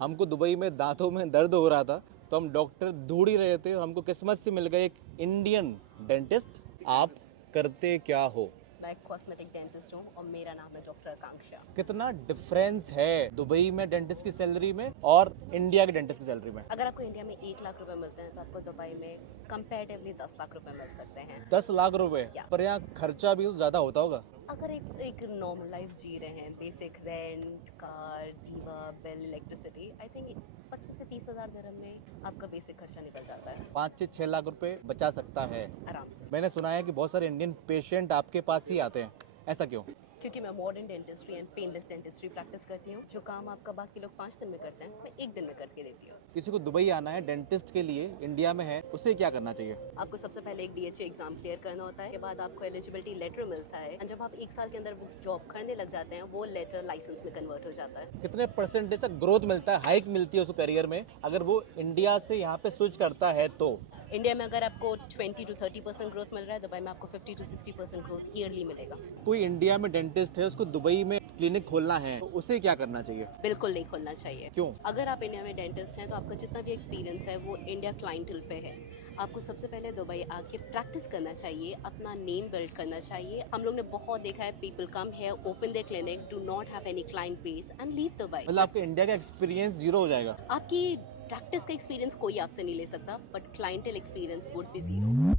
हमको दुबई में दांतों में दर्द हो रहा था, तो हम डॉक्टर ढूंढ ही रहे थे, हमको किस्मत से मिल गए एक इंडियन डेंटिस्ट। आप करते क्या हो? मैं कॉस्मेटिक डेंटिस्ट हूँ और मेरा नाम है डॉक्टर आकांक्षा। कितना डिफरेंस है दुबई में डेंटिस्ट की सैलरी में और इंडिया के डेंटिस्ट की सैलरी में? अगर आपको इंडिया में 1 लाख रुपए मिलते हैं तो आपको दुबई में कंपैरेटिवली 10 लाख रुपए मिल सकते हैं। 10 लाख रुपए? क्या? पर यहाँ खर्चा भी तो ज्यादा होता होगा। अगर एक नॉर्मल लाइफ जी रहे हैं, basic rent, car, diva, bill, electricity, I think 25 से 30 हज़ार दिरहम में आपका बेसिक खर्चा निकल जाता है 5 से 6 लाख रुपए बचा सकता है आराम से। मैंने सुना है कि बहुत सारे इंडियन पेशेंट आपके पास ही आते हैं, ऐसा क्यों? क्योंकि मैं modern dentistry and painless dentistry practice करती हूँ। जो काम आपका बाकी लोग 5 दिन में करते हैं, मैं 1 दिन में करके देती हूँ। किसी को दुबई आना है डेंटिस्ट के लिए, इंडिया में है, उसे क्या करना चाहिए? आपको सबसे पहले एक DHA एग्जाम क्लियर करना होता है, के बाद आपको एलिजिबिलिटी लेटर मिलता है, और जब आप 1 साल के अंदर वो जॉब करने लग जाते हैं, वो लेटर लाइसेंस में कन्वर्ट हो जाता है। कितने परसेंटेज तक ग्रोथ मिलता है, हाइक मिलती है उसको करियर में, अगर वो इंडिया से यहाँ पे स्विच करता है तो? इंडिया में अगर आपको 20 to 30% ग्रोथ मिल रहा है, दुबई में आपको 50 to 60% ग्रोथ ईयरली मिलेगा। कोई इंडिया में डेंटिस्ट है, उसको दुबई में क्लिनिक खोलना है, तो उसे क्या करना चाहिए? बिल्कुल नहीं खोलना चाहिए। क्यों? अगर आप इंडिया में डेंटिस्ट हैं तो आपका जितना भी एक्सपीरियंस है वो इंडिया क्लाइंटल पे है। आपको सबसे पहले दुबई आके प्रैक्टिस करना चाहिए, अपना नेम बिल्ड करना चाहिए। हम लोग ने बहुत देखा है, people come here, open there clinic, do not have any client base and leave Dubai. मतलब आपके इंडिया का एक्सपीरियंस जीरो हो जाएगा? आपकी प्रैक्टिस का एक्सपीरियंस कोई आपसे नहीं ले सकता, but clientele experience would be zero.